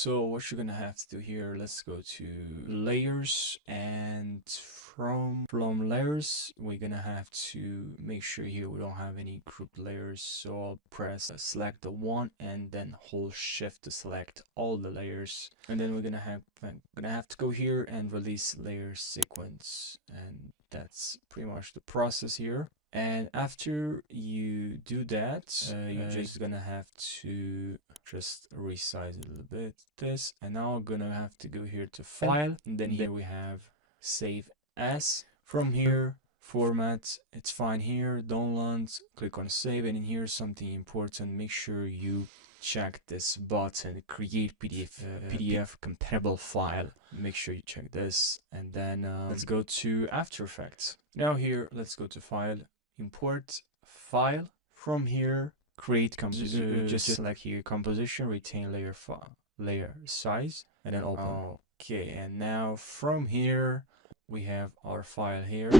So what you're gonna have to do here, let's go to layers, and from layers we're gonna have to make sure here we don't have any grouped layers. So I'll press select the one and then hold shift to select all the layers, and then we're gonna have to go here and release layer sequence, and that's pretty much the process here. And after you do that, you're just gonna have to just resize a little bit this, and now I'm gonna have to go here to file, and then here we have save as. From here, format, it's fine here, download, click on save, and in here something important, make sure you check this button, create PDF compatible file. Make sure you check this, and then let's go to After Effects. Now here, let's go to file, import file. From here, create composition, just select here composition, retain layer file, layer size, and then open. Okay, and now from here we have our file here.